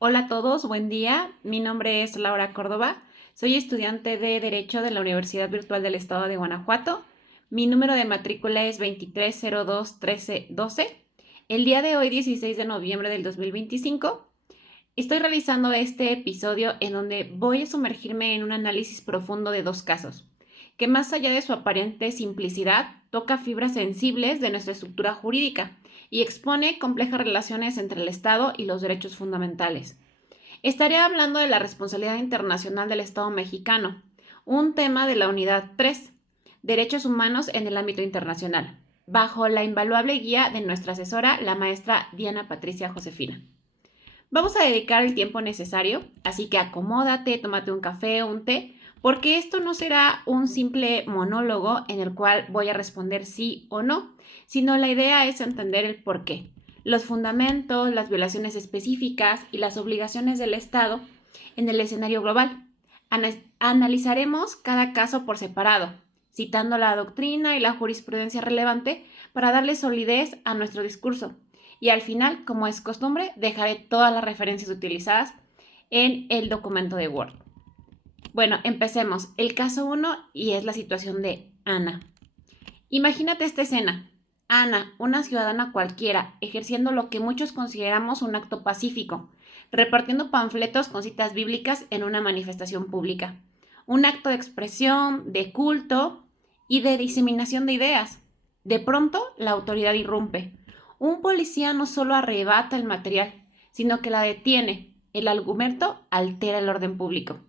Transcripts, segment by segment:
Hola a todos, buen día. Mi nombre es Laura Córdoba. Soy estudiante de Derecho de la Universidad Virtual del Estado de Guanajuato. Mi número de matrícula es 23021312. El día de hoy, 16 de noviembre del 2025, estoy realizando este episodio en donde voy a sumergirme en un análisis profundo de dos casos, que más allá de su aparente simplicidad, toca fibras sensibles de nuestra estructura jurídica y expone complejas relaciones entre el Estado y los derechos fundamentales. Estaré hablando de la responsabilidad internacional del Estado mexicano, un tema de la unidad 3, Derechos Humanos en el ámbito internacional, bajo la invaluable guía de nuestra asesora, la maestra Diana Patricia Josefina. Vamos a dedicar el tiempo necesario, así que acomódate, tómate un café o un té, porque esto no será un simple monólogo en el cual voy a responder sí o no, sino la idea es entender el por qué, los fundamentos, las violaciones específicas y las obligaciones del Estado en el escenario global. Analizaremos cada caso por separado, citando la doctrina y la jurisprudencia relevante para darle solidez a nuestro discurso. Y al final, como es costumbre, dejaré todas las referencias utilizadas en el documento de Word. Bueno, empecemos. El caso 1 y es la situación de Ana. Imagínate esta escena. Ana, una ciudadana cualquiera, ejerciendo lo que muchos consideramos un acto pacífico, repartiendo panfletos con citas bíblicas en una manifestación pública. Un acto de expresión, de culto y de diseminación de ideas. De pronto, la autoridad irrumpe. Un policía no solo arrebata el material, sino que la detiene. El argumento altera el orden público.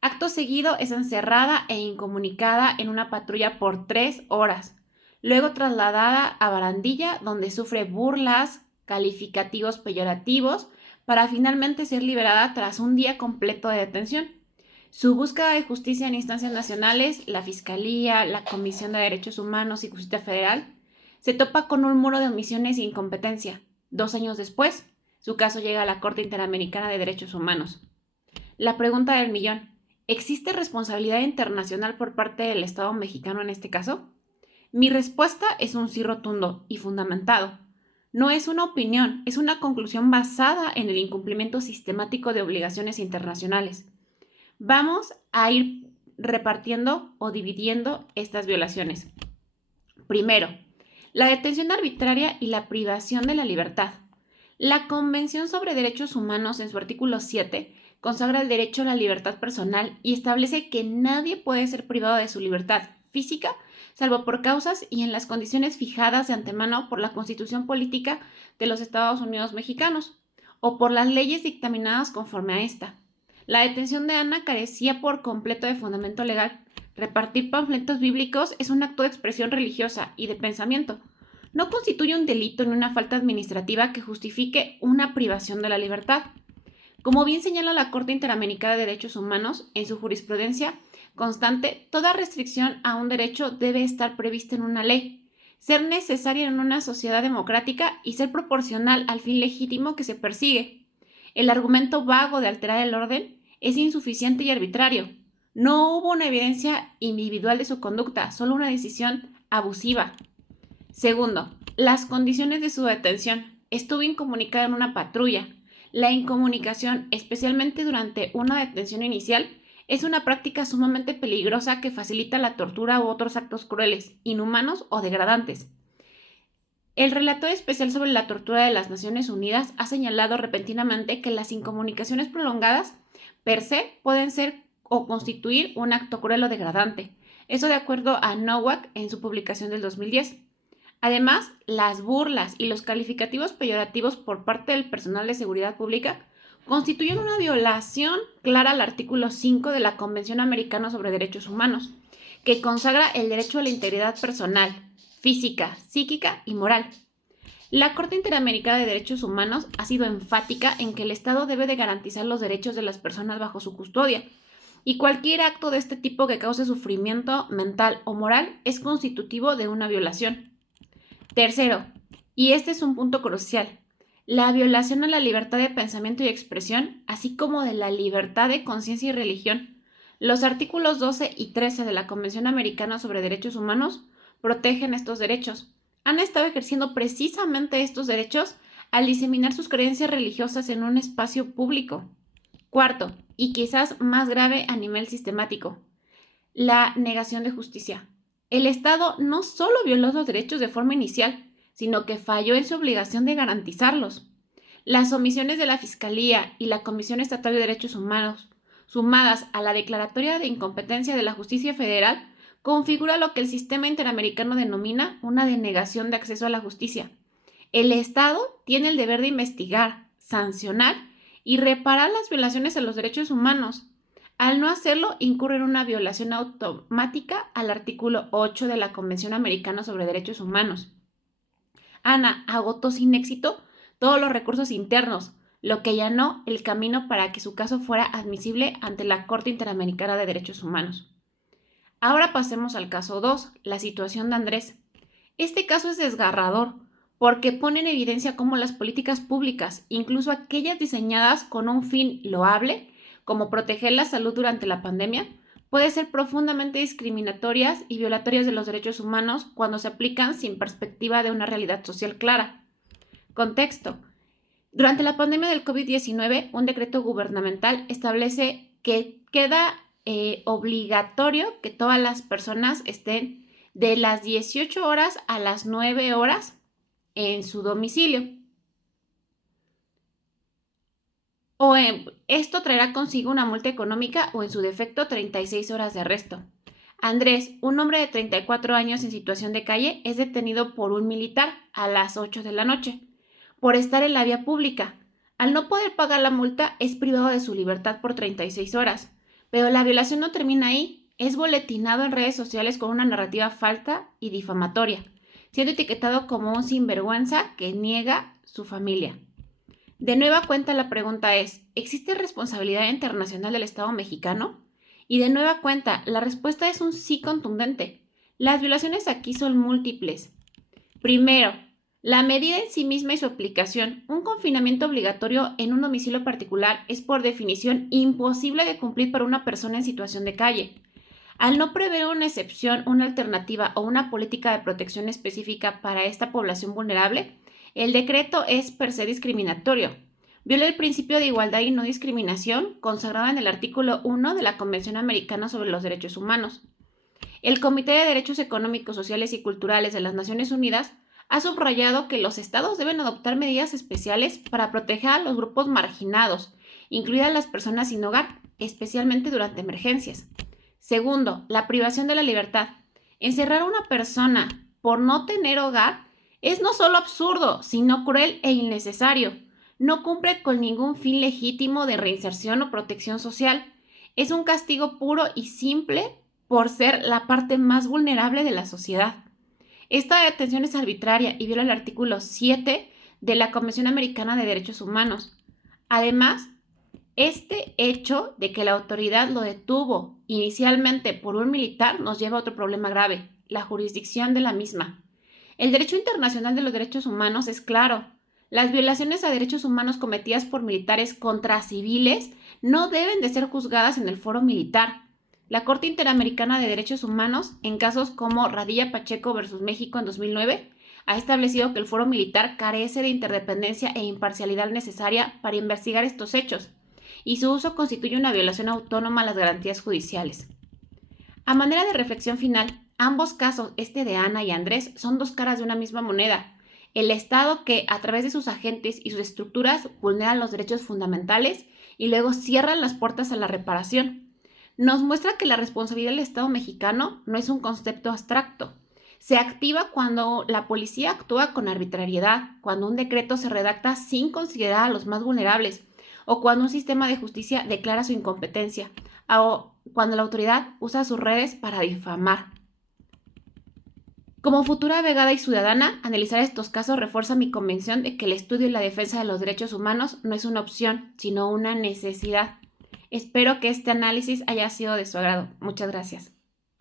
Acto seguido es encerrada e incomunicada en una patrulla por 3 horas, luego trasladada a Barandilla, donde sufre burlas, calificativos peyorativos, para finalmente ser liberada tras un día completo de detención. Su búsqueda de justicia en instancias nacionales, la Fiscalía, la Comisión de Derechos Humanos y Justicia Federal, se topa con un muro de omisiones e incompetencia. 2 años después, su caso llega a la Corte Interamericana de Derechos Humanos. La pregunta del millón: ¿existe responsabilidad internacional por parte del Estado mexicano en este caso? Mi respuesta es un sí rotundo y fundamentado. No es una opinión, es una conclusión basada en el incumplimiento sistemático de obligaciones internacionales. Vamos a ir repartiendo o dividiendo estas violaciones. Primero, la detención arbitraria y la privación de la libertad. La Convención sobre Derechos Humanos, en su artículo 7, consagra el derecho a la libertad personal y establece que nadie puede ser privado de su libertad física, salvo por causas y en las condiciones fijadas de antemano por la Constitución Política de los Estados Unidos Mexicanos o por las leyes dictaminadas conforme a esta. La detención de Ana carecía por completo de fundamento legal. Repartir panfletos bíblicos es un acto de expresión religiosa y de pensamiento. No constituye un delito ni una falta administrativa que justifique una privación de la libertad. Como bien señala la Corte Interamericana de Derechos Humanos en su jurisprudencia constante, toda restricción a un derecho debe estar prevista en una ley, ser necesaria en una sociedad democrática y ser proporcional al fin legítimo que se persigue. El argumento vago de alterar el orden es insuficiente y arbitrario. No hubo una evidencia individual de su conducta, solo una decisión abusiva. Segundo, las condiciones de su detención. Estuvo incomunicada en una patrulla. La incomunicación, especialmente durante una detención inicial, es una práctica sumamente peligrosa que facilita la tortura u otros actos crueles, inhumanos o degradantes. El relator especial sobre la tortura de las Naciones Unidas ha señalado repentinamente que las incomunicaciones prolongadas per se pueden ser o constituir un acto cruel o degradante. Eso de acuerdo a Nowak en su publicación del 2010. Además, las burlas y los calificativos peyorativos por parte del personal de seguridad pública constituyen una violación clara al artículo 5 de la Convención Americana sobre Derechos Humanos, que consagra el derecho a la integridad personal, física, psíquica y moral. La Corte Interamericana de Derechos Humanos ha sido enfática en que el Estado debe de garantizar los derechos de las personas bajo su custodia, y cualquier acto de este tipo que cause sufrimiento mental o moral es constitutivo de una violación. Tercero, y este es un punto crucial, la violación a la libertad de pensamiento y expresión, así como de la libertad de conciencia y religión. Los artículos 12 y 13 de la Convención Americana sobre Derechos Humanos protegen estos derechos. Han estado ejerciendo precisamente estos derechos al diseminar sus creencias religiosas en un espacio público. Cuarto, y quizás más grave a nivel sistemático, la negación de justicia. El Estado no solo violó los derechos de forma inicial, sino que falló en su obligación de garantizarlos. Las omisiones de la Fiscalía y la Comisión Estatal de Derechos Humanos, sumadas a la declaratoria de incompetencia de la Justicia Federal, configura lo que el sistema interamericano denomina una denegación de acceso a la justicia. El Estado tiene el deber de investigar, sancionar y reparar las violaciones a los derechos humanos. Al no hacerlo, incurre en una violación automática al artículo 8 de la Convención Americana sobre Derechos Humanos. Ana agotó sin éxito todos los recursos internos, lo que allanó el camino para que su caso fuera admisible ante la Corte Interamericana de Derechos Humanos. Ahora pasemos al caso 2, la situación de Andrés. Este caso es desgarrador porque pone en evidencia cómo las políticas públicas, incluso aquellas diseñadas con un fin loable, como proteger la salud durante la pandemia, pueden ser profundamente discriminatorias y violatorias de los derechos humanos cuando se aplican sin perspectiva de una realidad social clara. Contexto. Durante la pandemia del COVID-19, un decreto gubernamental establece que queda obligatorio que todas las personas estén de las 18 horas a las 9 horas en su domicilio. Esto traerá consigo una multa económica o en su defecto 36 horas de arresto. Andrés, un hombre de 34 años en situación de calle, es detenido por un militar a las 8 de la noche por estar en la vía pública. Al no poder pagar la multa, es privado de su libertad por 36 horas. Pero la violación no termina ahí. Es boletinado en redes sociales con una narrativa falsa y difamatoria, siendo etiquetado como un sinvergüenza que niega su familia. De nueva cuenta la pregunta es, ¿existe responsabilidad internacional del Estado mexicano? Y de nueva cuenta, la respuesta es un sí contundente. Las violaciones aquí son múltiples. Primero, la medida en sí misma y su aplicación. Un confinamiento obligatorio en un domicilio particular es por definición imposible de cumplir para una persona en situación de calle. Al no prever una excepción, una alternativa o una política de protección específica para esta población vulnerable, el decreto es per se discriminatorio. Viola el principio de igualdad y no discriminación consagrado en el artículo 1 de la Convención Americana sobre los Derechos Humanos. El Comité de Derechos Económicos, Sociales y Culturales de las Naciones Unidas ha subrayado que los estados deben adoptar medidas especiales para proteger a los grupos marginados, incluidas las personas sin hogar, especialmente durante emergencias. Segundo, la privación de la libertad. Encerrar a una persona por no tener hogar es no solo absurdo, sino cruel e innecesario. No cumple con ningún fin legítimo de reinserción o protección social. Es un castigo puro y simple por ser la parte más vulnerable de la sociedad. Esta detención es arbitraria y viola el artículo 7 de la Convención Americana de Derechos Humanos. Además, este hecho de que la autoridad lo detuvo inicialmente por un militar nos lleva a otro problema grave, la jurisdicción de la misma. El derecho internacional de los derechos humanos es claro. Las violaciones a derechos humanos cometidas por militares contra civiles no deben de ser juzgadas en el foro militar. La Corte Interamericana de Derechos Humanos, en casos como Radilla Pacheco versus México en 2009, ha establecido que el foro militar carece de interdependencia e imparcialidad necesaria para investigar estos hechos, y su uso constituye una violación autónoma a las garantías judiciales. A manera de reflexión final, ambos casos, este de Ana y Andrés, son dos caras de una misma moneda. El Estado que, a través de sus agentes y sus estructuras, vulneran los derechos fundamentales y luego cierran las puertas a la reparación. Nos muestra que la responsabilidad del Estado mexicano no es un concepto abstracto. Se activa cuando la policía actúa con arbitrariedad, cuando un decreto se redacta sin considerar a los más vulnerables, o cuando un sistema de justicia declara su incompetencia, o cuando la autoridad usa sus redes para difamar. Como futura abogada y ciudadana, analizar estos casos refuerza mi convicción de que el estudio y la defensa de los derechos humanos no es una opción, sino una necesidad. Espero que este análisis haya sido de su agrado. Muchas gracias.